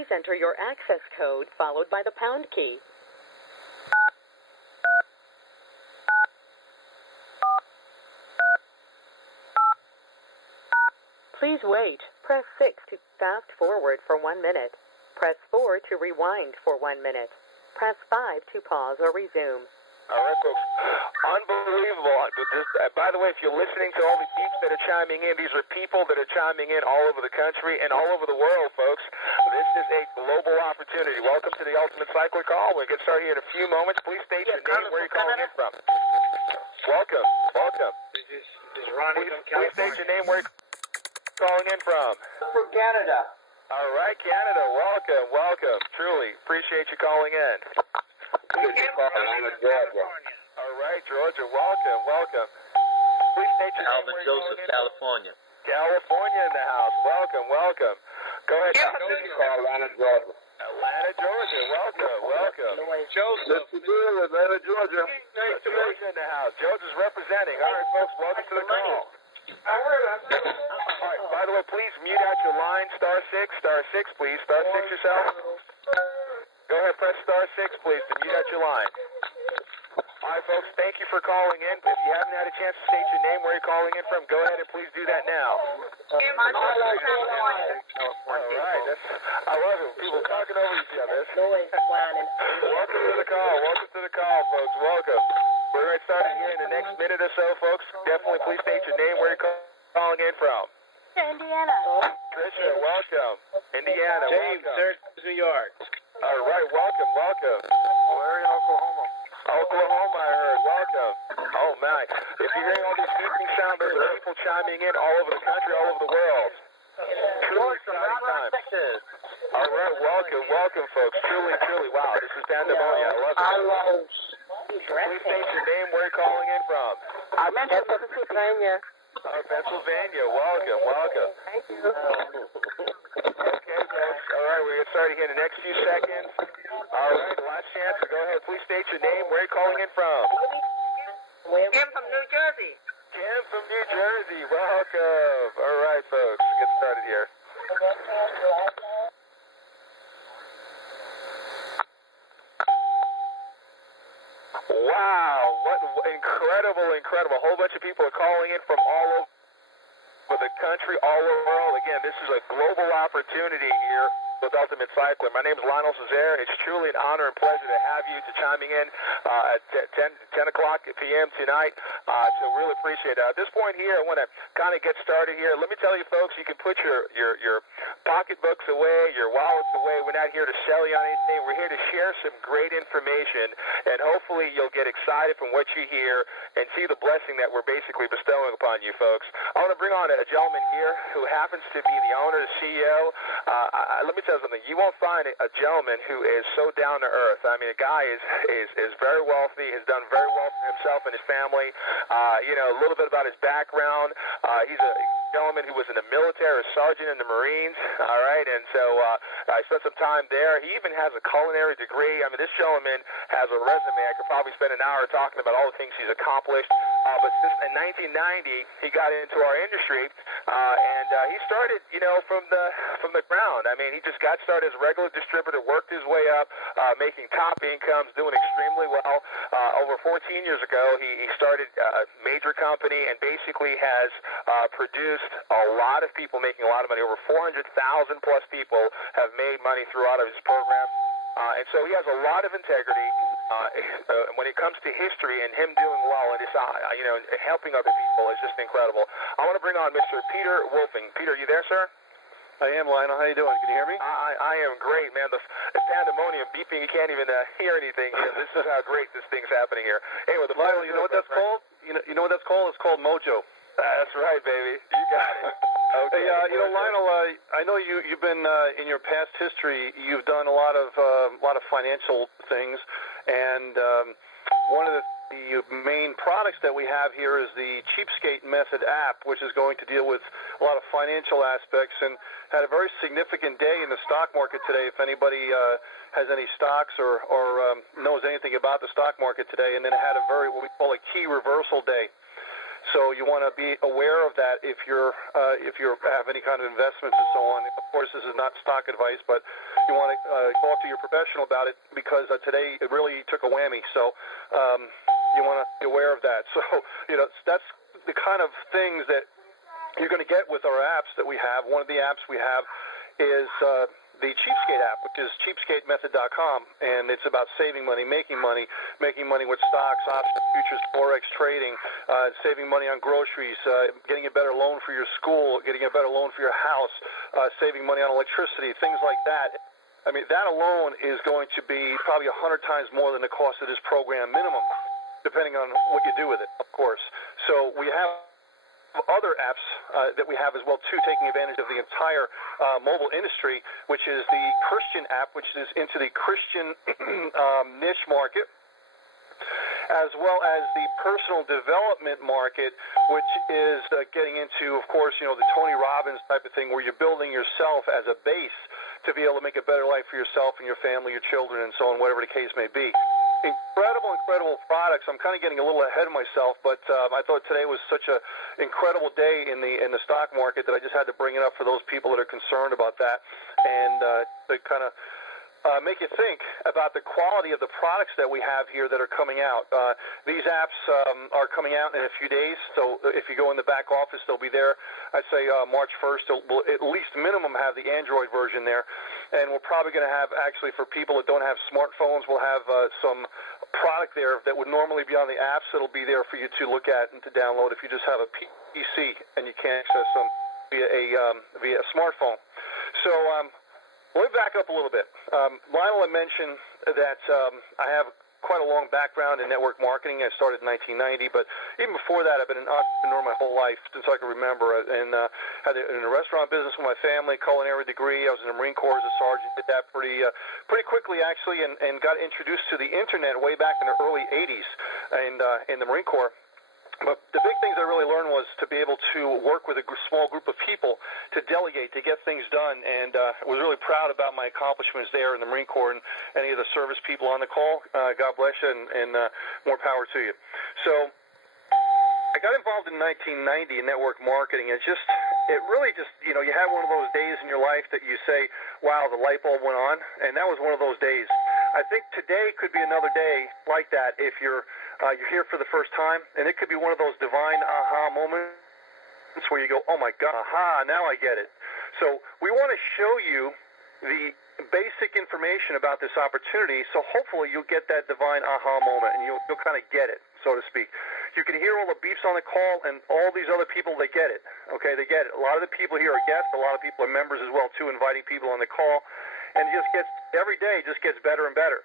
please enter your access code followed by the pound key. Please wait. Press 6 to fast forward for 1 minute. Press 4 to rewind for 1 minute. Press 5 to pause or resume. All right, folks. Unbelievable. By the way, if you're listening to all the beeps that are chiming in, these are people that are chiming in all over the country and all over the world, folks. This is a global opportunity. Welcome to the Ultimate Cycler Call. We'll get started here in a few moments. Please state your name, where you're calling in from. Welcome. Welcome. This is Ronnie from California. Please state your name, where you're calling in from. From Canada. All right, Canada. Welcome. Welcome. Truly appreciate you calling in. Georgia. All right, Georgia. Welcome. Welcome. Please state your Alvin name. Joseph, California. California in the house. Welcome. Welcome. Go ahead. Atlanta, Georgia. Atlanta, Georgia. Welcome. Welcome. Joseph. Atlanta, Georgia. Nice to meet you in the house. Georgia's representing. All right, folks. Welcome to the call. All right. By the way, please mute out your line. Star six, please. Star six yourself. Go ahead, press star 6, please, to mute out your line. All right, folks, thank you for calling in. If you haven't had a chance to state your name, where you're calling in from, go ahead and please do that now. All right, I love it. People talking over each other. Welcome to the call. Welcome to the call, folks. Welcome. We're going to start here in the next minute or so, folks. Definitely please state your name, where you're calling in from. Indiana. Trisha, welcome. Indiana, James, welcome. New York. All right, welcome, welcome. Larry, Oklahoma. Oklahoma, I heard. Welcome. Oh, my. If you're hearing all these beeping sounds, there's people chiming in all over the country, all over the world. Truly exciting times. All right, welcome, welcome, folks. Truly, truly, wow, this is pandemonium. I love it. Please state your name, where you're calling in from. I'm in Pennsylvania. Pennsylvania, welcome, welcome. Thank you. Okay, folks. All right, we're going to get started here in the next few seconds. All right, last chance. Go ahead. Please state your name. Where are you calling in from? Kim from New Jersey. Kim from New Jersey. Welcome. All right, folks. We'll get started here. Wow. What incredible, incredible. A whole bunch of people are calling in from all over the country, all over the world. Again, this is a global opportunity here with Ultimate Cycler. My name is Lionel Cesare. It's truly an honor and pleasure to have you chiming in at 10 o'clock p.m. tonight. So really appreciate it. At this point here, I want to kind of get started here. Let me tell you, folks, you can put your pocketbooks away, your wallets away. We're not here to sell you on anything. We're here to share some great information, and hopefully you'll get excited from what you hear and see the blessing that we're basically bestowing upon you, folks. I want to bring on a gentleman here who happens to be the owner, the CEO. Let me tell you something. You won't find a gentleman who is so down to earth. I mean, the guy is very wealthy, has done very well for himself and his family. A little bit about his background. He's a gentleman who was in the military, a sergeant in the Marines, all right, and so I spent some time there. He even has a culinary degree. I mean, this gentleman has a resume. I could probably spend an hour talking about all the things he's accomplished, but since in 1990, he got into our industry, and he started, from the ground. I mean, he just got started as a regular distributor, worked his way up, making top incomes, doing extremely well. Over 14 years ago, he started a major company and basically has produced a lot of people making a lot of money. Over 400,000 plus people have made money throughout his program. And so he has a lot of integrity when it comes to history, and him doing well and helping other people is just incredible. I want to bring on Mr. Peter Wolfing. Peter, you there, sir? I am, Lionel. How you doing? Can you hear me? I am great, man. The pandemonium beeping, you can't even hear anything here. This is how great this thing's happening here. Anyway, Lionel, you know what that's called? You know what that's called? It's called mojo. That's right, baby. You got it. Okay. Hey, Lionel, I know you've been in your past history. You've done a lot of financial things, and one of the main products that we have here is the Cheapskate Method app, which is going to deal with a lot of financial aspects, and had a very significant day in the stock market today. If anybody has any stocks or knows anything about the stock market today, and then it had a what we call a key reversal day. So you want to be aware of that if you have any kind of investments and so on. Of course, this is not stock advice, but you want to talk to your professional about it because today it really took a whammy. So you want to be aware of that. So that's the kind of things that you're going to get with our apps that we have. One of the apps we have is the Cheapskate app, which is cheapskatemethod.com, and it's about saving money with stocks, options, futures, forex trading, saving money on groceries, getting a better loan for your school, getting a better loan for your house, saving money on electricity, things like that. I mean, that alone is going to be probably 100 times more than the cost of this program minimum, depending on what you do with it, of course. So we have other apps that we have as well too, taking advantage of the entire mobile industry, which is the Christian app, which is into the Christian niche market, as well as the personal development market, which is getting into, of course, the Tony Robbins type of thing, where you're building yourself as a base to be able to make a better life for yourself and your family, your children, and so on, whatever the case may be. Incredible products. I'm kind of getting a little ahead of myself, but I thought today was such an incredible day in the stock market that I just had to bring it up for those people that are concerned about that, and to kind of make you think about the quality of the products that we have here that are coming out. These apps are coming out in a few days, so if you go in the back office, they'll be there. I'd say March 1st, we'll at least minimum have the Android version there, and we're probably going to have, actually, for people that don't have smartphones, we'll have some product there that would normally be on the apps that'll be there for you to look at and to download if you just have a PC and you can't access them via a smartphone. So let me back up a little bit. Lionel had mentioned that I have quite a long background in network marketing. I started in 1990, but even before that, I've been an entrepreneur my whole life since I can remember. And had in a restaurant business with my family, culinary degree. I was in the Marine Corps as a sergeant. Did that pretty quickly, actually, and got introduced to the internet way back in the early 80s and in the Marine Corps. But the big things I really learned was to be able to work with a small group of people, to delegate, to get things done, and I was really proud about my accomplishments there in the Marine Corps and any of the service people on the call. God bless you, and more power to you. So I got involved in 1990 in network marketing, and it really just, you have one of those days in your life that you say, wow, the light bulb went on, and that was one of those days. I think today could be another day like that if you're here for the first time, and it could be one of those divine aha moments where you go, oh my God, aha, now I get it. So we want to show you the basic information about this opportunity, so hopefully you'll get that divine aha moment, and you'll kind of get it, so to speak. You can hear all the beeps on the call, and all these other people, they get it. Okay, they get it. A lot of the people here are guests. A lot of people are members as well, too, inviting people on the call. And it just gets, every day just gets better and better.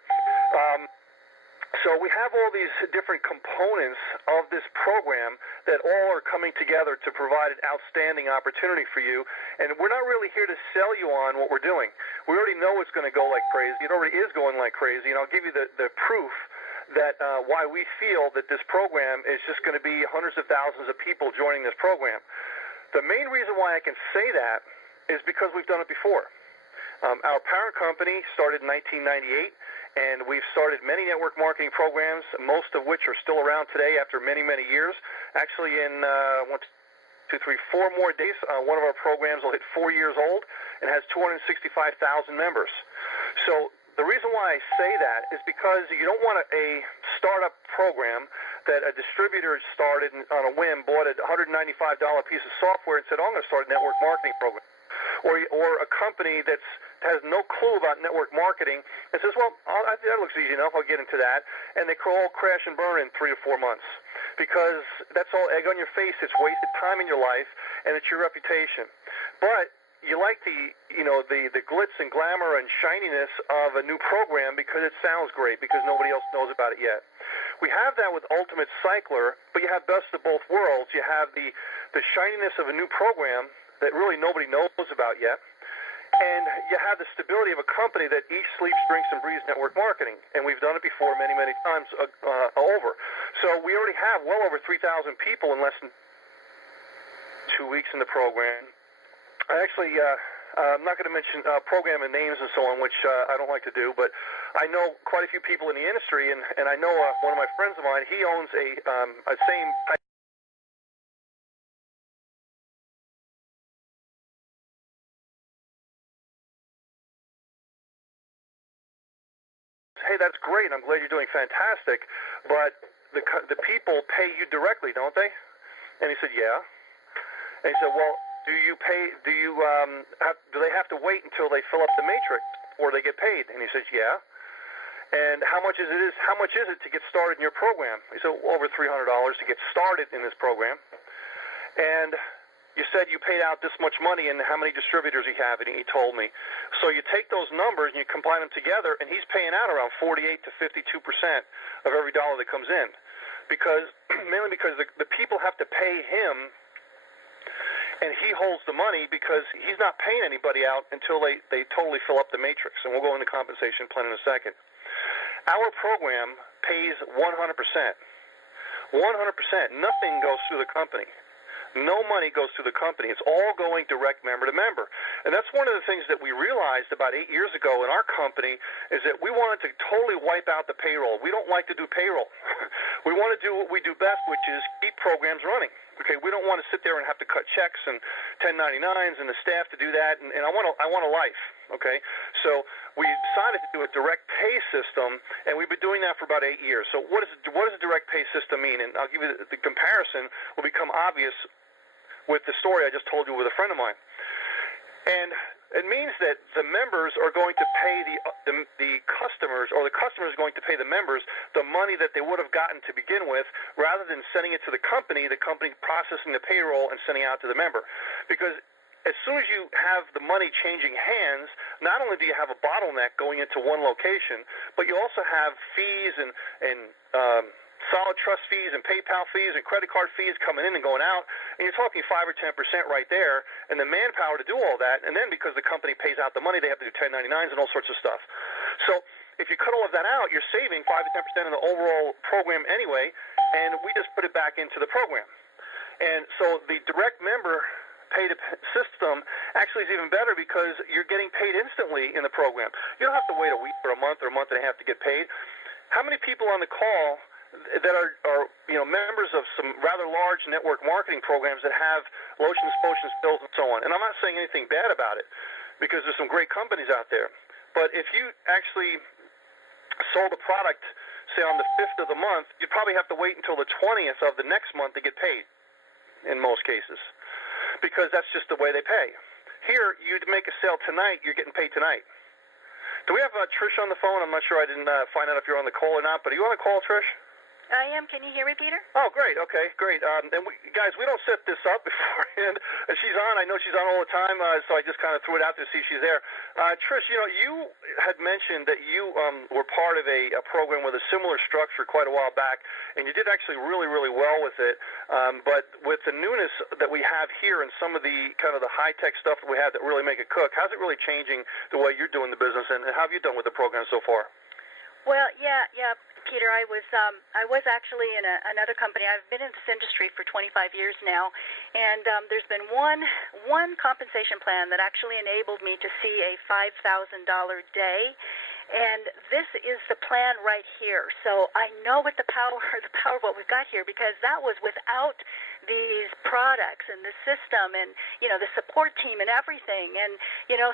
So we have all these different components of this program that all are coming together to provide an outstanding opportunity for you. And we're not really here to sell you on what we're doing. We already know it's going to go like crazy. It already is going like crazy. And I'll give you the proof that why we feel that this program is just going to be hundreds of thousands of people joining this program. The main reason why I can say that is because we've done it before. Our parent company started in 1998, and we've started many network marketing programs, most of which are still around today after many, many years. Actually, in 4 more days, one of our programs will hit 4 years old and has 265,000 members. So the reason why I say that is because you don't want a startup program that a distributor started on a whim, bought a $195 piece of software and said, oh, I'm going to start a network marketing program. Or a company that has no clue about network marketing and says, well, that looks easy enough, I'll get into that. And they all crash and burn in 3 to 4 months because that's all egg on your face. It's wasted time in your life, and it's your reputation. But you like the glitz and glamour and shininess of a new program because it sounds great, because nobody else knows about it yet. We have that with Ultimate Cycler, but you have best of both worlds. You have the shininess of a new program that really nobody knows about yet, and you have the stability of a company that eats, sleeps, drinks, and breathes network marketing, and we've done it before many, many times over. So we already have well over 3,000 people in less than 2 weeks in the program. I actually, I'm not going to mention program and names and so on, which I don't like to do, but I know quite a few people in the industry, and I know one of my friends of mine, he owns a same type hey, that's great. I'm glad you're doing fantastic, but the people pay you directly, don't they? And he said, yeah. And he said, well, do they have to wait until they fill up the matrix before they get paid? And he says, yeah. And how much is it to get started in your program? He said, well, over $300 to get started in this program. And you said you paid out this much money, and how many distributors you have, and he told me. So you take those numbers and you combine them together, and he's paying out around 48 to 52% of every dollar that comes in, mainly because the people have to pay him, and he holds the money because he's not paying anybody out until they totally fill up the matrix. And we'll go into compensation plan in a second. Our program pays 100%. 100%. Nothing goes through the company. No money goes through the company. It's all going direct member to member. And that's one of the things that we realized about 8 years ago in our company is that we wanted to totally wipe out the payroll. We don't like to do payroll. We want to do what we do best, which is keep programs running. Okay, we don't want to sit there and have to cut checks and 1099s and the staff to do that. And I want a life. Okay, so we decided to do a direct pay system, and we've been doing that for about 8 years. So what does a direct pay system mean? And I'll give you the comparison will become obvious with the story I just told you with a friend of mine. And it means that the members are going to pay the customers, or the customers are going to pay the members the money that they would have gotten to begin with, rather than sending it to the company processing the payroll and sending it out to the member. Because as soon as you have the money changing hands, not only do you have a bottleneck going into one location, but you also have fees and solid trust fees and PayPal fees and credit card fees coming in and going out, and you're talking 5 or 10% right there, and the manpower to do all that, and then because the company pays out the money, they have to do 1099s and all sorts of stuff. So if you cut all of that out, you're saving 5 to 10% in the overall program anyway, and we just put it back into the program. And so the direct member pay-to-system actually is even better because you're getting paid instantly in the program. You don't have to wait a week or a month and a half to get paid. How many people on the call that are members of some rather large network marketing programs that have lotions, potions, pills, and so on? And I'm not saying anything bad about it because there's some great companies out there. But if you actually sold a product, say on the 5th of the month, you'd probably have to wait until the 20th of the next month to get paid in most cases because that's just the way they pay. Here, you'd make a sale tonight, you're getting paid tonight. Do we have Trish on the phone? I'm not sure. I didn't find out if you're on the call or not, but are you on the call, Trish? I am. Can you hear me, Peter? Oh, great. Okay, great. And guys, we don't set this up beforehand. She's on. I know she's on all the time, so I just kind of threw it out there to see if she's there. Trish, you had mentioned that you were part of a program with a similar structure quite a while back, and you did actually really, really well with it. But with the newness that we have here and some of the kind of the high-tech stuff that we have that really make it cook, how's it really changing the way you're doing the business, and how have you done with the program so far? Well, yeah, Peter, I was actually in another company. I've been in this industry for 25 years now, and there's been one compensation plan that actually enabled me to see a $5,000 day. And this is the plan right here. So I know what the power of what we've got here, because that was without these products and the system and, the support team and everything. And,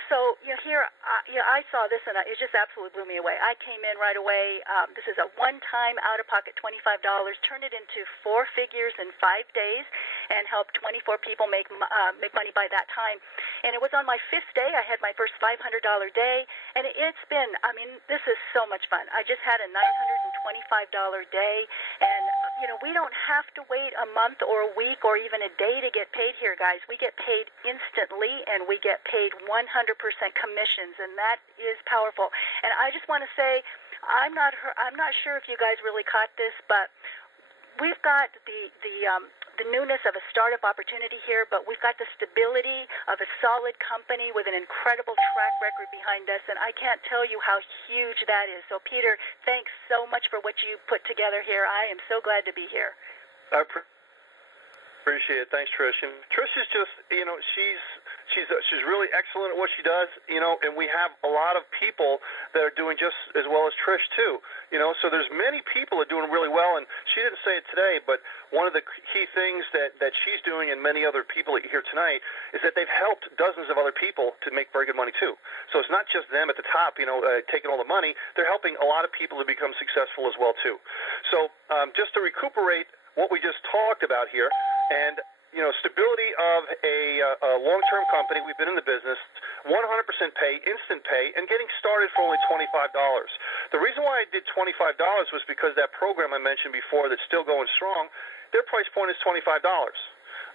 so, here, I saw this and it just absolutely blew me away. I came in right away. This is a one-time out-of-pocket $25, turned it into 4 figures in 5 days and helped 24 people make money by that time. And it was on my 5th day. I had my first $500 day. And it's been, this is so much fun. I just had a $925 day. And, we don't have to wait a month or a week or even a day to get paid here, guys. We get paid instantly, and we get paid 100% commissions, and that is powerful. And I just want to say, I'm not sure if you guys really caught this, but we've got the newness of a startup opportunity here, but we've got the stability of a solid company with an incredible track record behind us, and I can't tell you how huge that is. So, Peter, thanks so much for what you put together here. I am so glad to be here. I appreciate it. Thanks, Trish. And Trish is just, She's really excellent at what she does, and we have a lot of people that are doing just as well as Trish too, so there's many people that are doing really well, and she didn't say it today, but one of the key things that she's doing and many other people here tonight is that they've helped dozens of other people to make very good money too. So it's not just them at the top, taking all the money. They're helping a lot of people to become successful as well too. So just to recuperate what we just talked about here, and stability of a long-term company. We've been in the business, 100% pay, instant pay, and getting started for only $25. The reason why I did $25 was because that program I mentioned before that's still going strong, their price point is $25.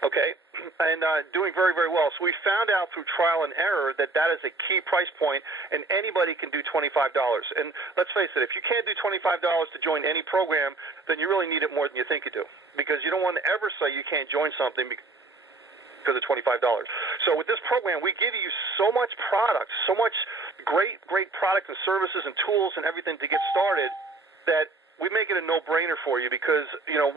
Okay, and doing very, very well. So we found out through trial and error that is a key price point, and anybody can do $25. And let's face it, if you can't do $25 to join any program, then you really need it more than you think you do, because you don't want to ever say you can't join something because of $25. So with this program, we give you so much product, so much great product and services and tools and everything to get started that we make it a no-brainer for you, because,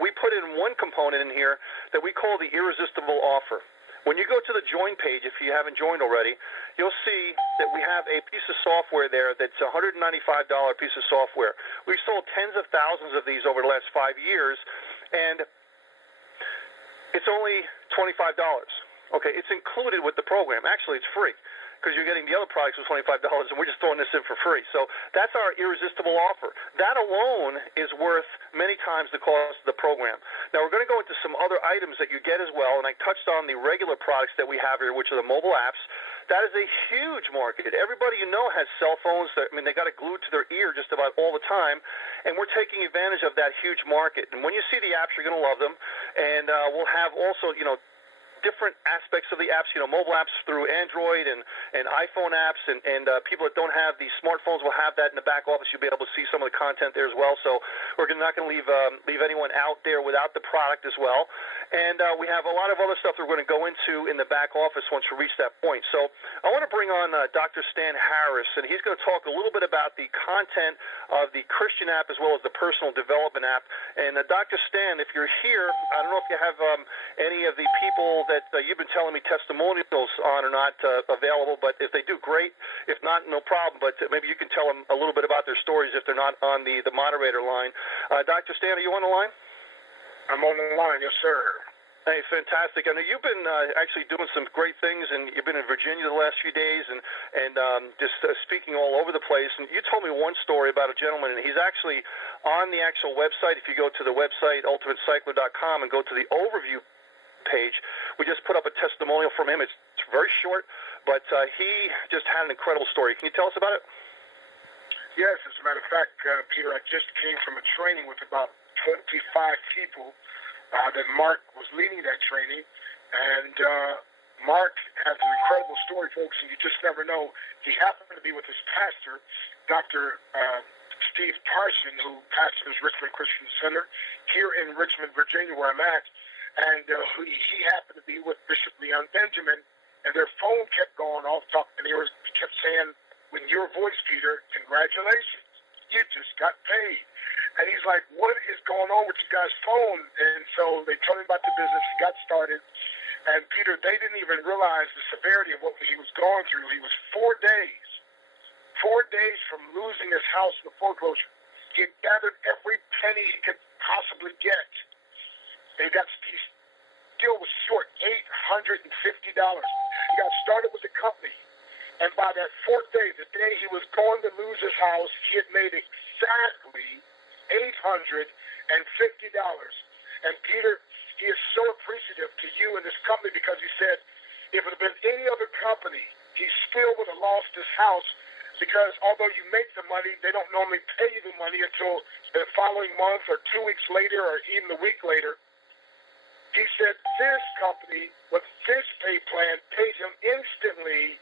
we put in one component in here that we call the irresistible offer. When you go to the join page, if you haven't joined already, you'll see that we have a piece of software there that's a $195 piece of software. We've sold tens of thousands of these over the last 5 years, and it's only $25. Okay, it's included with the program. Actually, it's free, because you're getting the other products for $25, and we're just throwing this in for free. So that's our irresistible offer. That alone is worth many times the cost of the program. Now, we're going to go into some other items that you get as well, and I touched on the regular products that we have here, which are the mobile apps. That is a huge market. Everybody has cell phones. They got it glued to their ear just about all the time, and we're taking advantage of that huge market. And when you see the apps, you're going to love them, and we'll have also, different aspects of the apps, mobile apps through Android and iPhone apps, and people that don't have these smartphones will have that in the back office. You'll be able to see some of the content there as well. So we're not going to leave anyone out there without the product as well. And we have a lot of other stuff that we're going to go into in the back office once we reach that point. So I want to bring on Dr. Stan Harris, and he's going to talk a little bit about the content of the Christian app as well as the personal development app. And Dr. Stan, if you're here, I don't know if you have any of the people that you've been telling me testimonials on or not available, but if they do, great. If not, no problem, but maybe you can tell them a little bit about their stories if they're not on the moderator line. Dr. Stan, are you on the line? I'm on the line, yes, sir. Hey, fantastic. I know you've been actually doing some great things, and you've been in Virginia the last few days and just speaking all over the place. And you told me one story about a gentleman, and he's actually on the actual website. If you go to the website, ultimatecycler.com, and go to the overview page, we just put up a testimonial from him. It's very short, but he just had an incredible story. Can you tell us about it? Yes, as a matter of fact, Peter, I just came from a training with about 25 people that Mark was leading that training, and Mark has an incredible story, folks, and you just never know. He happened to be with his pastor, Dr. Steve Parson, who pastors Richmond Christian Center here in Richmond, Virginia, where I'm at, and he happened to be with Bishop Leon Benjamin, and their phone kept going off, and he kept saying, "With your voice, Peter, congratulations, you just got paid." And he's like, "What is going on with you guys' phone?" And so they told him about the business. He got started. And Peter, they didn't even realize the severity of what he was going through. He was 4 days from losing his house in the foreclosure. He had gathered every penny he could possibly get. He still was short $850. He got started with the company. And by that fourth day, the day he was going to lose his house, he had made exactly $850. And Peter, he is so appreciative to you and this company, because he said if it had been any other company, he still would have lost his house, because although you make the money, they don't normally pay you the money until the following month or 2 weeks later or even a week later. He said this company with this pay plan paid him instantly,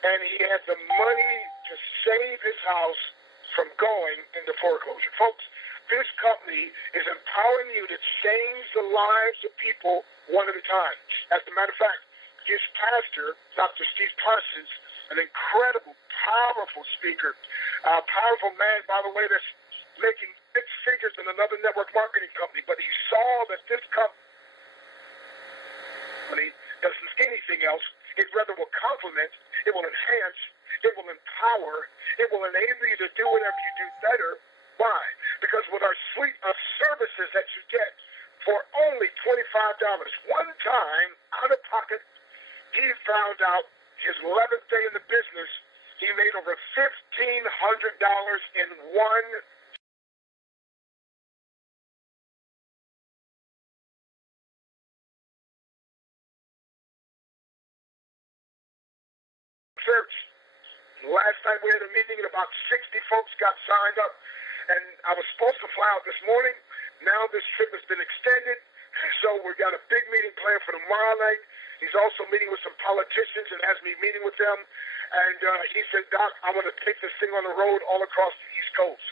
and he had the money to save his house from going into foreclosure. Folks, this company is empowering you to change the lives of people one at a time. As a matter of fact, his pastor, Dr. Steve Parsons, an incredible, powerful speaker, a powerful man, by the way, that's making 6 figures in another network marketing company, but he saw that this company doesn't anything else, It rather will complement, it will enhance, it will empower, it will enable you to do whatever you do better. Why? Because with our suite of services that you get for only $25, one time, out of pocket, he found out his 11th day in the business, he made over $1,500 in one church. Last night we had a meeting and about 60 folks got signed up, and I was supposed to fly out this morning. Now this trip has been extended, so we got a big meeting planned for tomorrow night. He's also meeting with some politicians and has me meeting with them. And he said, Doc, I want to take this thing on the road all across the East Coast.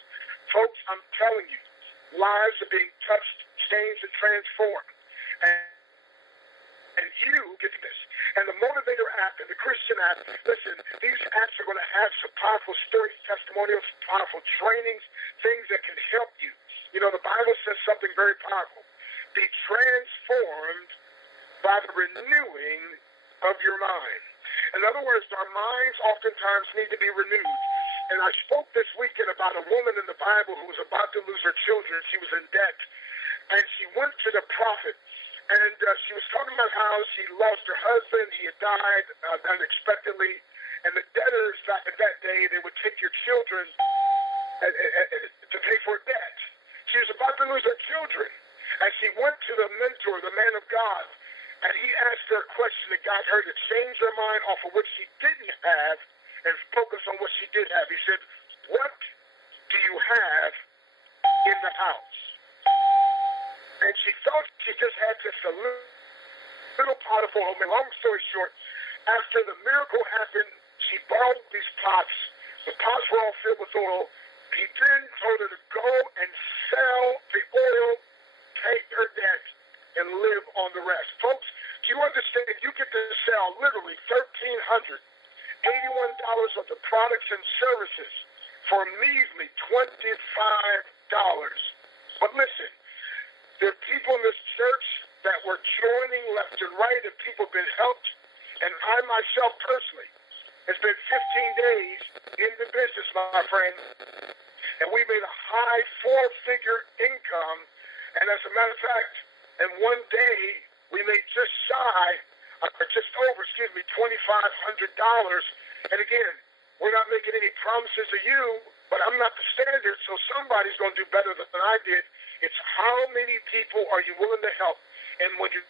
Folks, I'm telling you, lives are being touched, changed, and transformed. And you get this. And the Motivator app and the Christian app, listen, these apps are going to have some powerful stories, testimonials, powerful trainings, things that can help you. You know, the Bible says something very powerful. Be transformed by the renewing of your mind. In other words, our minds oftentimes need to be renewed. And I spoke this weekend about a woman in the Bible who was about to lose her children. She was in debt. And she went to the prophet. And she was talking about how she lost her husband. He had died unexpectedly. And the debtors back in that day, they would take your children to pay for a debt. She was about to lose her children. And she went to the mentor, the man of God. And he asked her a question that got her to change her mind off of what she didn't have and focus on what she did have. He said, what do you have in the house? And she thought she just had just a little pot of oil. Long story short, after the miracle happened, she borrowed these pots. The pots were all filled with oil. He then told her to go and sell the oil, pay her debt, and live on the rest. Folks, do you understand? You get to sell literally $1,381 of the products and services for a measly $25. But listen, there are people in this church that were joining left and right, and people have been helped. And I myself personally has been 15 days in the business, my friend, and we made a high four-figure income. And as a matter of fact, in one day, we made just over $2,500. And again, we're not making any promises to you, but I'm not the standard, so somebody's going to do better than I did. It's how many people are you willing to help? And when you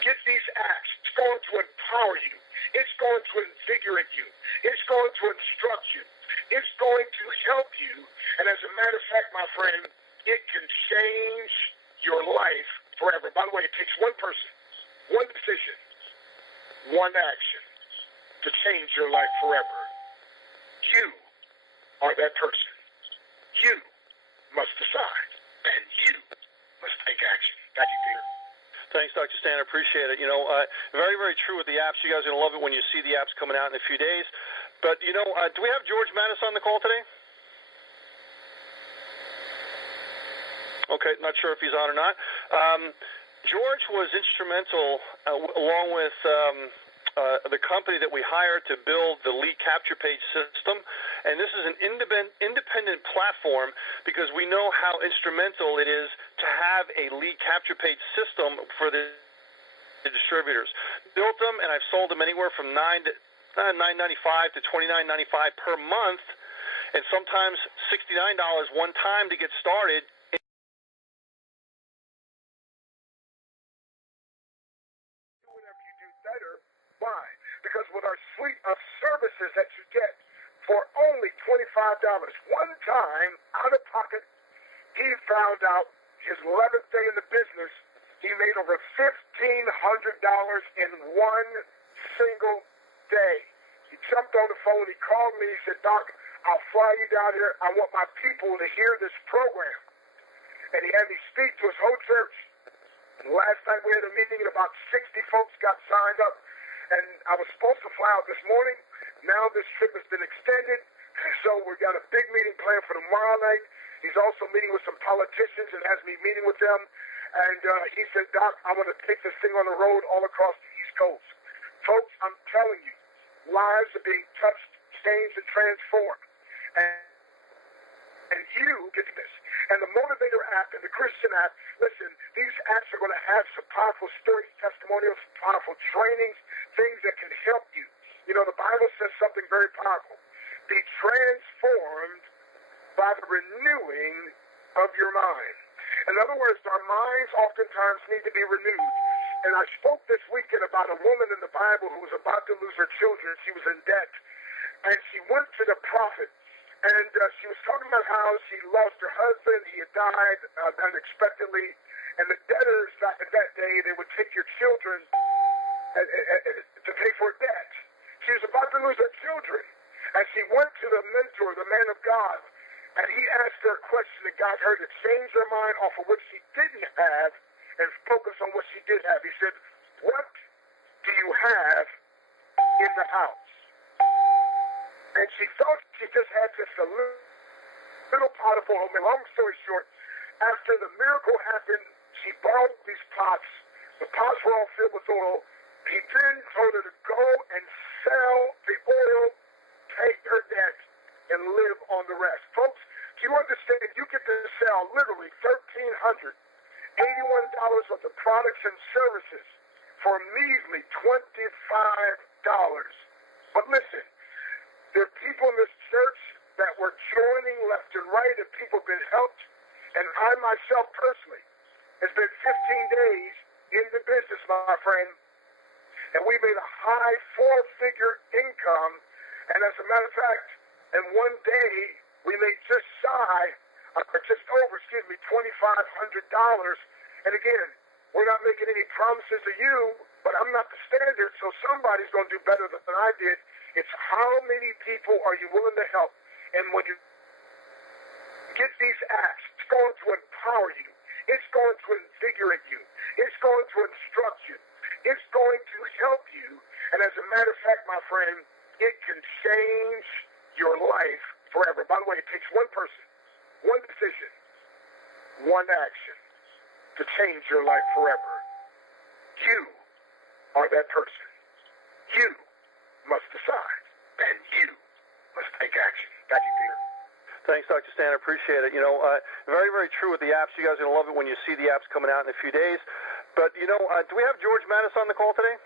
get these apps, it's going to empower you. It's going to invigorate you. It's going to instruct you. It's going to help you. And as a matter of fact, my friend, it can change your life forever. By the way, it takes one person, one decision, one action to change your life forever. You are that person. You must decide, and you must take action. Thank you, Peter. Thanks, Dr. Stan. I appreciate it. You know, very, very true with the apps. You guys are going to love it when you see the apps coming out in a few days. But, you know, do we have George Mattis on the call today? Okay, not sure if he's on or not. George was instrumental, along with the company that we hired to build the lead capture page system. And this is an independent platform because we know how instrumental it is to have a lead capture page system for the distributors. Built them, and I've sold them anywhere from $9.95 to $29.95 per month, and sometimes $69 one time to get started. Why? Because with our suite of services that you get for only $25, one time, out of pocket, he found out his 11th day in the business, he made over $1,500 in one single day. He jumped on the phone, he called me, he said, Doc, I'll fly you down here. I want my people to hear this program. And he had me speak to his whole church. And last night we had a meeting and about 60 folks got signed up. And I was supposed to fly out this morning. Now this trip has been extended. So we got a big meeting planned for tomorrow night. He's also meeting with some politicians and has me meeting with them. And he said, Doc, I want to take this thing on the road all across the East Coast. Folks, I'm telling you, lives are being touched, changed, and transformed. And you get this. And the Motivator app and the Christian app, listen, these apps are going to have some powerful stories, testimonials, powerful trainings, things that can help you. You know, the Bible says something very powerful. Be transformed by the renewing of your mind. In other words, our minds oftentimes need to be renewed. And I spoke this weekend about a woman in the Bible who was about to lose her children. She was in debt. And she went to the prophet. And she was talking about how she lost her husband. He had died unexpectedly. And the debtors back in that day, they would take your children to pay for debt. She was about to lose her children. And she went to the mentor, the man of God. And he asked her a question that got her to change her mind off of what she didn't have and focus on what she did have. He said, what do you have in the house? And she thought she just had just a little pot of oil. I mean, long story short, after the miracle happened, she borrowed these pots. The pots were all filled with oil. He then told her to go and sell the oil, pay her debt, and live on the rest. Folks, do you understand? You get to sell literally $1,381 worth of products and services for a measly $25. But listen, there are people in this church that were joining left and right, and people have been helped. And I myself personally has been 15 days in the business, my friend, and we made a high 4-figure income. And as a matter of fact, in one day, we made just over $2,500. And again, we're not making any promises to you, but I'm not the standard, so somebody's going to do better than I did. It's how many people are you willing to help? And when you get these apps, it's going to empower you. It's going to invigorate you. It's going to instruct you. It's going to help you. And as a matter of fact, my friend, it can change your life forever. By the way, it takes one person, one decision, one action to change your life forever. You are that person. You must decide, and you must take action. Thank you, Peter. Thanks, Dr. Stan. I appreciate it. You know, very, very true with the apps. You guys are going to love it when you see the apps coming out in a few days. But, you know, do we have George Mattis on the call today?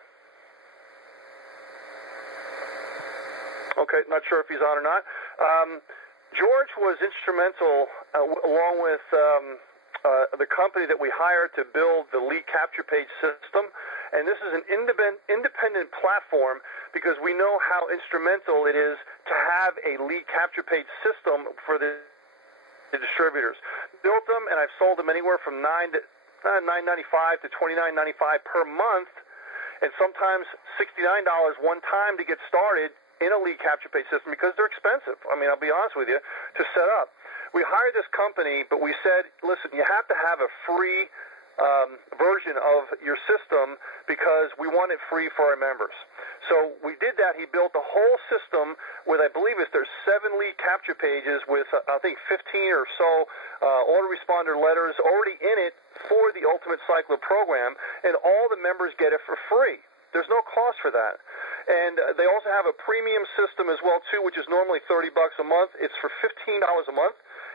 Okay, not sure if he's on or not. George was instrumental, along with the company that we hired to build the lead capture page system. And this is an independent platform because we know how instrumental it is to have a lead capture page system for the distributors. Built them, and I've sold them anywhere from $9.95 to $29.95 per month, and sometimes $69 one time to get started in a lead capture page system because they're expensive. I mean, I'll be honest with you, to set up. We hired this company, but we said, listen, you have to have a free version of your system because we want it free for our members. So we did that. He built a whole system with, I believe there's 7 lead capture pages with, I think, 15 or so autoresponder letters already in it for the Ultimate Cycler program, and all the members get it for free. There's no cost for that. And they also have a premium system as well, too, which is normally $30 a month. It's for $15 a month.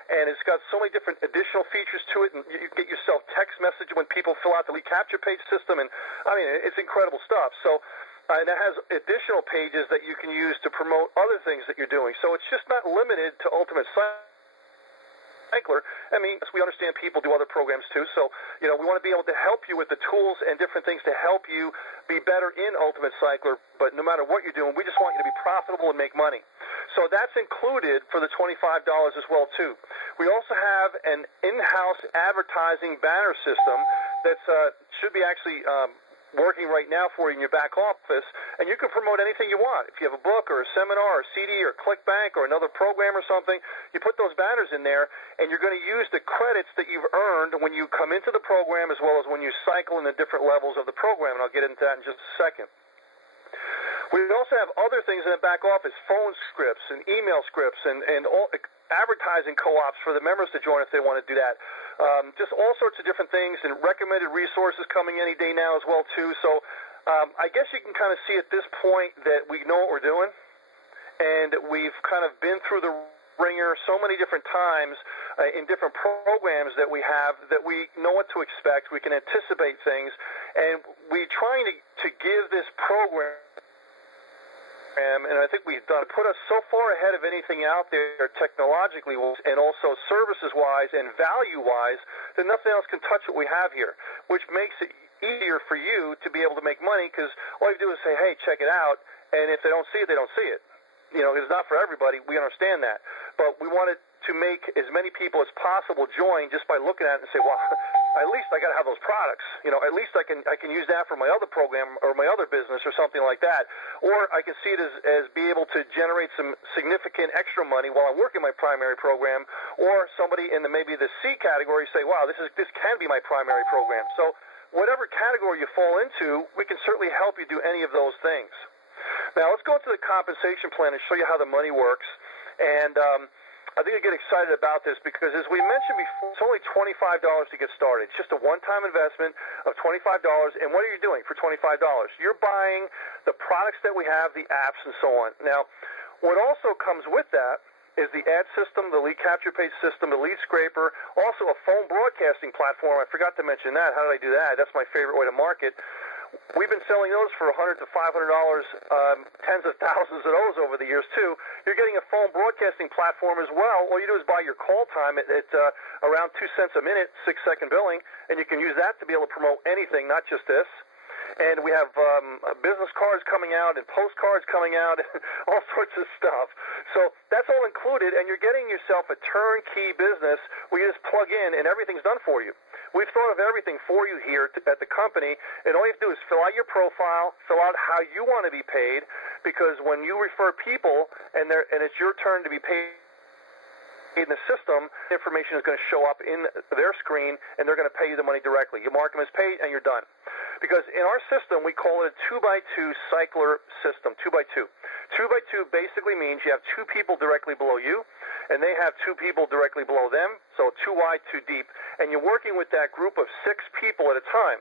And it's got so many different additional features to it, and you get yourself text message when people fill out the lead capture page system, and I mean, it's incredible stuff. So, and it has additional pages that you can use to promote other things that you're doing. So it's just not limited to Ultimate Cycler. I mean, we understand people do other programs too, so, you know, we want to be able to help you with the tools and different things to help you be better in Ultimate Cycler, but no matter what you're doing, we just want you to be profitable and make money. So that's included for the $25 as well, too. We also have an in-house advertising banner system that should be actually working right now for you in your back office, and you can promote anything you want. If you have a book or a seminar or CD or ClickBank or another program or something, you put those banners in there, and you're going to use the credits that you've earned when you come into the program as well as when you cycle in the different levels of the program, and I'll get into that in just a second. We also have other things in the back office, phone scripts and email scripts and all, advertising co-ops for the members to join if they want to do that. Just all sorts of different things and recommended resources coming any day now as well, too. So I guess you can kind of see at this point that we know what we're doing, and we've kind of been through the ringer so many different times in different programs that we have that we know what to expect. We can anticipate things, and we're trying to give this program, and I think we've done, put us so far ahead of anything out there technologically and also services-wise and value-wise that nothing else can touch what we have here, which makes it easier for you to be able to make money because all you do is say, hey, check it out, and if they don't see it, they don't see it. You know, it's not for everybody. We understand that. But we wanted to make as many people as possible join just by looking at it and say, well, at least I got to have those products. You know, at least I can use that for my other program or my other business or something like that. Or I can see it as be able to generate some significant extra money while I'm working my primary program. Or somebody in maybe the C category say, wow, this can be my primary program. So whatever category you fall into, we can certainly help you do any of those things. Now, let's go into the compensation plan and show you how the money works. And I think you get excited about this because, as we mentioned before, it's only $25 to get started. It's just a one-time investment of $25. And what are you doing for $25? You're buying the products that we have, the apps, and so on. Now, what also comes with that is the ad system, the lead capture page system, the lead scraper, also a phone broadcasting platform. I forgot to mention that. How did I do that? That's my favorite way to market. We've been selling those for $100 to $500, tens of thousands of those over the years, too. You're getting a phone broadcasting platform as well. All you do is buy your call time at around 2 cents a minute, 6-second billing, and you can use that to be able to promote anything, not just this. And we have business cards coming out and postcards coming out, and all sorts of stuff. So that's all included, and you're getting yourself a turnkey business where you just plug in and everything's done for you. We've thought of everything for you here at the company, and all you have to do is fill out your profile, fill out how you want to be paid, because when you refer people and it's your turn to be paid in the system, information is going to show up in their screen, and they're going to pay you the money directly. You mark them as paid, and you're done. Because in our system, we call it a 2x2 cycler system, 2x2. 2x2 basically means you have two people directly below you, and they have two people directly below them, so 2 wide, 2 deep, and you're working with that group of 6 people at a time.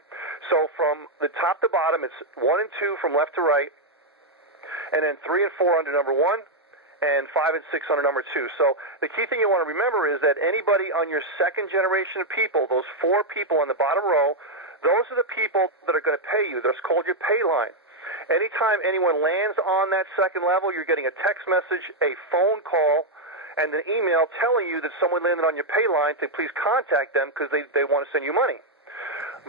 So from the top to bottom, it's 1 and 2 from left to right, and then 3 and 4 under number 1, and 5 and 6 under number 2. So the key thing you want to remember is that anybody on your second generation of people, those 4 people on the bottom row, those are the people that are going to pay you. That's called your pay line. Anytime anyone lands on that second level, you're getting a text message, a phone call, and an email telling you that someone landed on your pay line to please contact them because they want to send you money.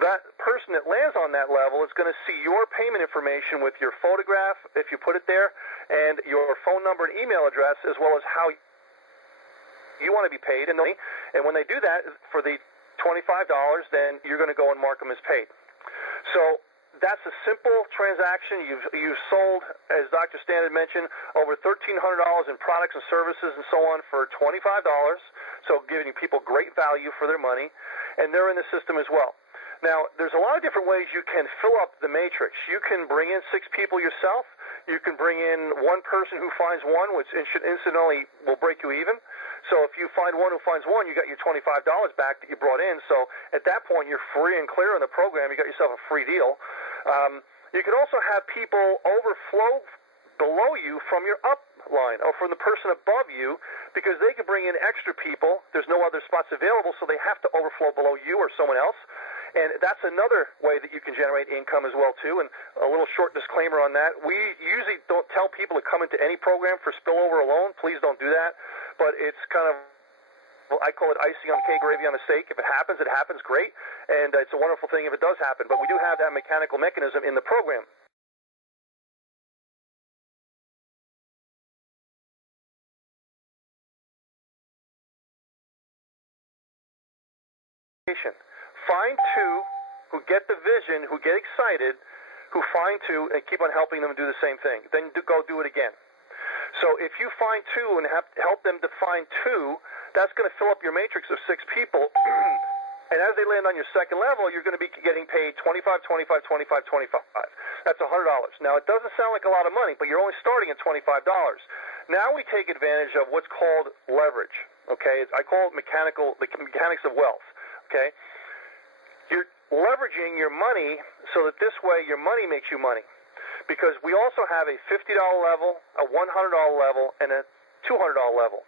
That person that lands on that level is going to see your payment information with your photograph, if you put it there, and your phone number and email address, as well as how you want to be paid. And when they do that for the $25, then you're going to go and mark them as paid. So that's a simple transaction. You've sold, as Dr. Standard mentioned, over $1,300 in products and services and so on for $25, so giving people great value for their money, and they're in the system as well. Now, there's a lot of different ways you can fill up the matrix. You can bring in 6 people yourself. You can bring in one person who finds one, which incidentally will break you even. So if you find one who finds one, you got your $25 back that you brought in. So at that point, you're free and clear in the program. You got yourself a free deal. You can also have people overflow below you from your upline or from the person above you because they can bring in extra people. There's no other spots available, so they have to overflow below you or someone else. And that's another way that you can generate income as well, too. And a little short disclaimer on that. We usually don't tell people to come into any program for spillover alone. Please don't do that. But it's kind of, well, I call it icing on the cake, gravy on the steak. If it happens, great. And it's a wonderful thing if it does happen. But we do have that mechanical mechanism in the program. Find 2 who get the vision, who get excited, who find 2 and keep on helping them do the same thing. Then go do it again. So if you find 2 and help them to find 2, that's going to fill up your matrix of 6 people. And as they land on your second level, you're going to be getting paid $25, $25, $25, $25. That's $100. Now, it doesn't sound like a lot of money, but you're only starting at $25. Now we take advantage of what's called leverage. Okay, I call it the mechanics of wealth. Okay. you're leveraging your money so that this way your money makes you money. Because we also have a $50 level, a $100 level, and a $200 level.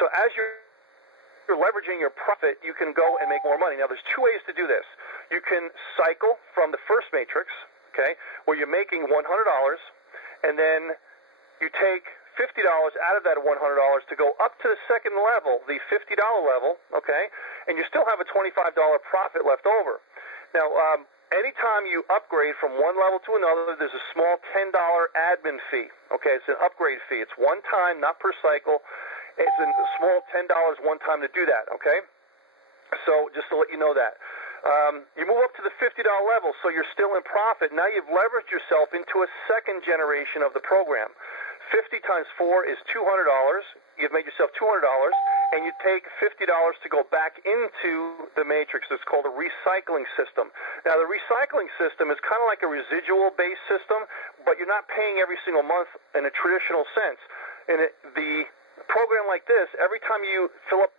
So as you're leveraging your profit, you can go and make more money. Now, there's two ways to do this. You can cycle from the first matrix, okay, where you're making $100, and then you take $50 out of that $100 to go up to the second level, the $50 level, okay, and you still have a $25 profit left over. Now, anytime you upgrade from one level to another, there's a small $10 admin fee, okay? It's an upgrade fee. It's one time, not per cycle. It's a small $10 one time to do that, okay? So just to let you know that. You move up to the $50 level, so you're still in profit. Now you've leveraged yourself into a second generation of the program. 50 times 4 is $200. You've made yourself $200, and you take $50 to go back into the matrix. It's called a recycling system. Now, the recycling system is kind of like a residual-based system, but you're not paying every single month in a traditional sense. In the program like this, every time you fill up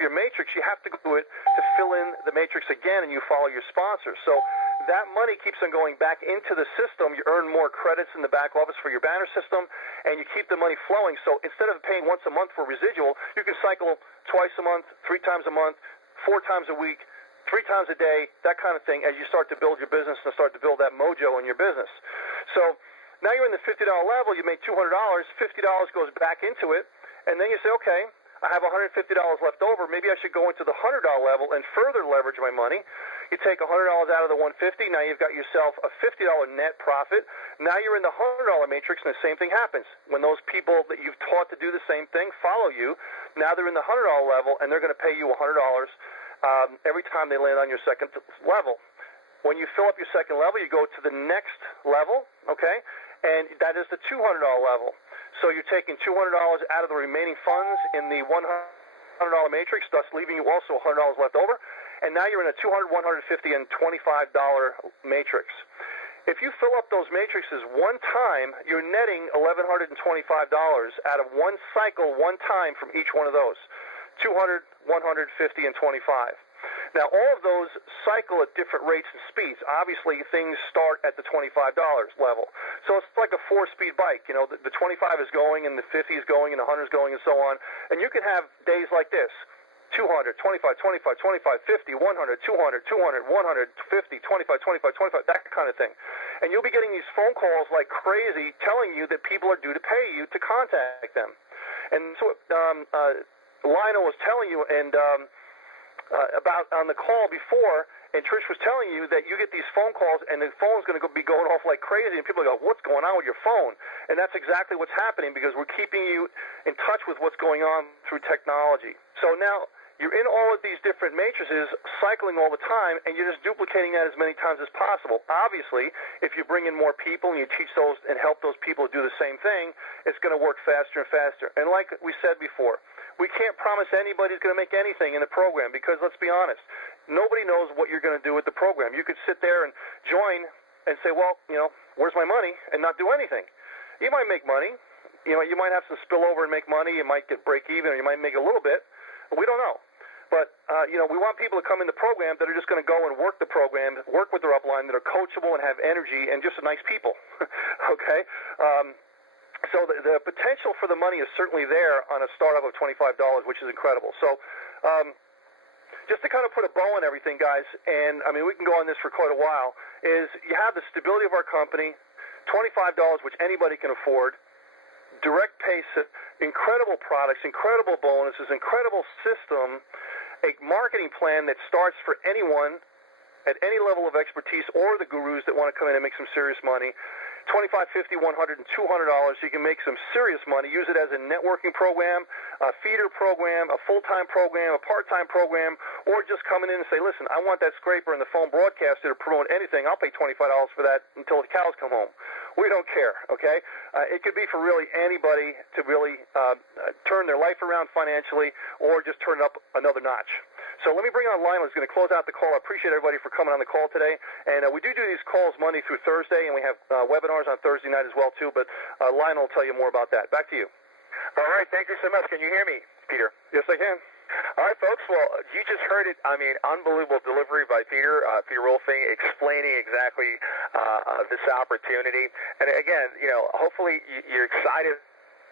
your matrix, you have to do it to fill in the matrix again, and you follow your sponsor. So that money keeps on going back into the system. You earn more credits in the back office for your banner system, and you keep the money flowing. So instead of paying once a month for residual, you can cycle twice a month, 3 times a month, 4 times a week, 3 times a day, that kind of thing, as you start to build your business and start to build that mojo in your business. So now you're in the $50 level, you made $200, $50 goes back into it, and then you say, okay, I have $150 left over, maybe I should go into the $100 level and further leverage my money. You take $100 out of the $150, now you've got yourself a $50 net profit. Now you're in the $100 matrix, and the same thing happens. When those people that you've taught to do the same thing follow you, now they're in the $100 level, and they're going to pay you $100 every time they land on your second level. When you fill up your second level, you go to the next level, okay? And that is the $200 level. So you're taking $200 out of the remaining funds in the $100 matrix, thus leaving you also $100 left over. And now you're in a $200, $150, and $25 matrix. If you fill up those matrices one time, you're netting $1,125 out of one cycle, one time from each one of those. 200, 150, and 25. Now, all of those cycle at different rates and speeds. Obviously, things start at the $25 level. So it's like a 4-speed bike. You know, the 25 is going, and the 50 is going, and the 100 is going, and so on. And you can have days like this. 200, 25, 25, 25, 50, 100, 200, 200, 100, 50, 25, 25, 25, that kind of thing. And you'll be getting these phone calls like crazy telling you that people are due to pay you to contact them. And so Lionel was telling you and about on the call before, and Trish was telling you that you get these phone calls and the phone's going to be going off like crazy, and people go, what's going on with your phone? And that's exactly what's happening, because we're keeping you in touch with what's going on through technology. So now you're in all of these different matrices, cycling all the time, and you're just duplicating that as many times as possible. Obviously, if you bring in more people and you teach those and help those people do the same thing, it's going to work faster and faster. And like we said before, we can't promise anybody's going to make anything in the program, because let's be honest, nobody knows what you're going to do with the program. You could sit there and join and say, well, you know, where's my money, and not do anything. You might make money. You know, you might have some spillover and make money. You might get break even, or you might make a little bit. But we don't know. But, you know, we want people to come in the program that are just going to go and work the program, work with their upline, that are coachable and have energy and just nice people, okay? So the potential for the money is certainly there on a startup of $25, which is incredible. So just to kind of put a bow on everything, guys, and, I mean, we can go on this for quite a while, is you have the stability of our company, $25, which anybody can afford, direct pay, incredible products, incredible bonuses, incredible system, a marketing plan that starts for anyone at any level of expertise or the gurus that want to come in and make some serious money. $25, $50, $100, and $200, you can make some serious money. Use it as a networking program, a feeder program, a full-time program, a part-time program, or just coming in and say, listen, I want that scraper and the phone broadcaster to promote anything. I'll pay $25 for that until the cows come home. We don't care, okay? It could be for really anybody to really turn their life around financially or just turn it up another notch. So let me bring on Lionel, who's going to close out the call. I appreciate everybody for coming on the call today. And we do these calls Monday through Thursday, and we have webinars on Thursday night as well, too. But Lionel will tell you more about that. Back to you. All right. Thank you so much. Can you hear me, Peter? Yes, I can. All right, folks. Well, you just heard it. I mean, unbelievable delivery by Peter Rolfing, explaining exactly this opportunity. And again, hopefully you're excited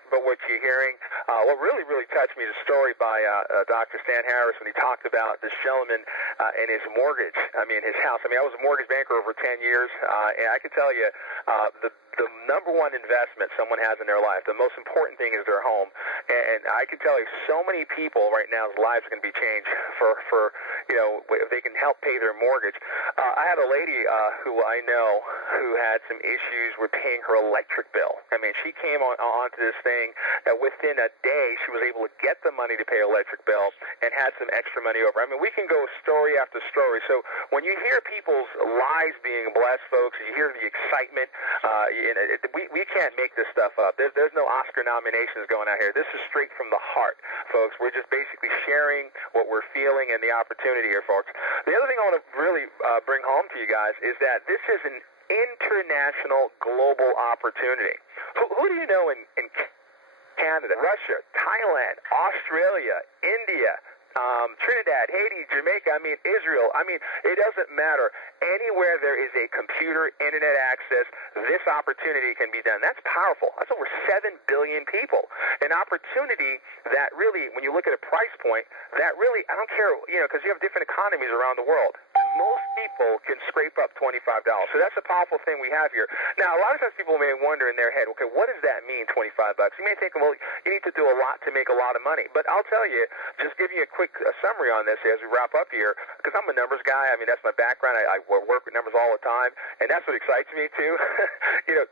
about what you're hearing. What really, really touched me is a story by Dr. Stan Harris when he talked about this gentleman and his mortgage. I mean, his house. I mean, I was a mortgage banker over 10 years, and I can tell you the number one investment someone has in their life, the most important thing is their home. And I can tell you so many people right now's lives are going to be changed for if they can help pay their mortgage. I had a lady who I know who had some issues with paying her electric bill. I mean, she came onto this thing that within a day she was able to get the money to pay her electric bill and had some extra money over. I mean, we can go story after story. So when you hear people's lives being blessed, folks, you hear the excitement. We can't make this stuff up. There's no Oscar nominations going out here. This is straight from the heart, folks. We're just basically sharing what we're feeling and the opportunity here, folks. The other thing I want to really bring home to you guys is that this is an international, global opportunity. Who do you know in Canada, Russia, Thailand, Australia, India, Trinidad, Haiti, Jamaica, I mean, Israel, I mean, it doesn't matter. Anywhere there is a computer, internet access, this opportunity can be done. That's powerful. That's over 7 billion people. An opportunity that really, when you look at a price point, that really, I don't care, because you have different economies around the world. Most people can scrape up $25. So that's a powerful thing we have here. Now, a lot of times people may wonder in their head, okay, what does that mean, $25? You may think, well, you need to do a lot to make a lot of money. But I'll tell you, just give you a quick summary on this as we wrap up here, because I'm a numbers guy. I mean, that's my background. I work with numbers all the time, and that's what excites me, too. $25,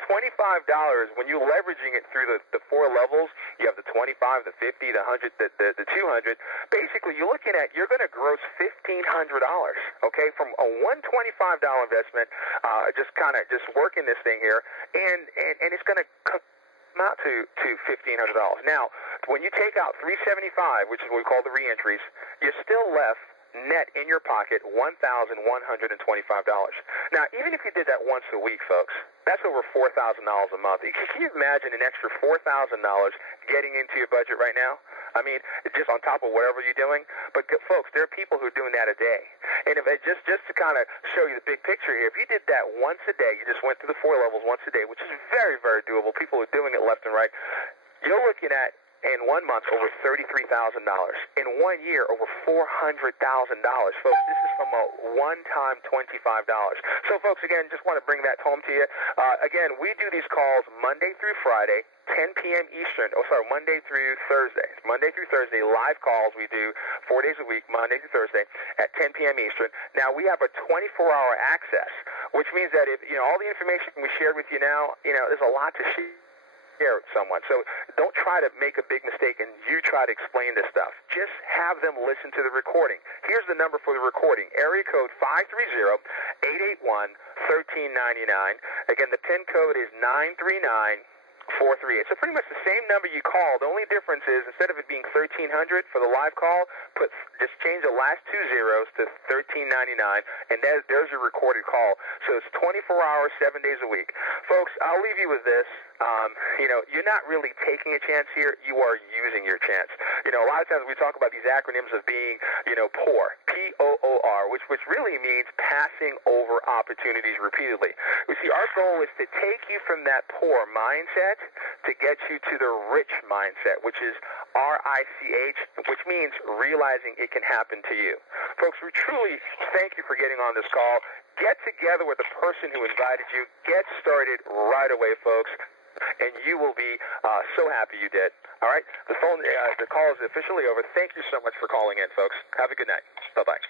when you're leveraging it through the four levels, you have the 25, the 50, the 100, the 200. Basically, you're looking at, you're going to gross $1,500, okay, from a $125 investment, just working this thing here, and it's going to come out to $1,500. Now, when you take out $375, which is what we call the reentries, you're still left net in your pocket $1,125. Now, even if you did that once a week, folks, that's over $4,000 a month. Can you imagine an extra $4,000 getting into your budget right now? I mean, just on top of whatever you're doing. But, folks, there are people who are doing that a day. And if just to kind of show you the big picture here, if you did that once a day, you just went through the four levels once a day, which is very, very doable. People are doing it left and right. You're looking at, in 1 month, over $33,000. In 1 year, over $400,000. Folks, this is from a one-time $25. So, folks, again, just want to bring that home to you. Again, we do these calls Monday through Friday, 10 p.m. Eastern. Monday through Thursday. Monday through Thursday, live calls we do 4 days a week, Monday through Thursday, at 10 p.m. Eastern. Now, we have a 24-hour access, which means that if, all the information we shared with you now, there's a lot to share with someone. So don't try to make a big mistake and you try to explain this stuff. Just have them listen to the recording. Here's the number for the recording. Area code 530-881-1399. Again, the PIN code is 939-438. So pretty much the same number you called. The only difference is instead of it being 1300 for the live call, just change the last two zeros to 1399, and there's your recorded call. So it's 24 hours, 7 days a week. Folks, I'll leave you with this. You're not really taking a chance here. You are using your chance. A lot of times we talk about these acronyms of being, POOR, P-O-O-R, which really means passing over opportunities repeatedly. You see, our goal is to take you from that poor mindset to get you to the rich mindset, which is R-I-C-H, which means realizing it can happen to you. Folks, we truly thank you for getting on this call. Get together with the person who invited you. Get started right away, folks, and you will be so happy you did. All right? The call is officially over. Thank you so much for calling in, folks. Have a good night. Bye-bye.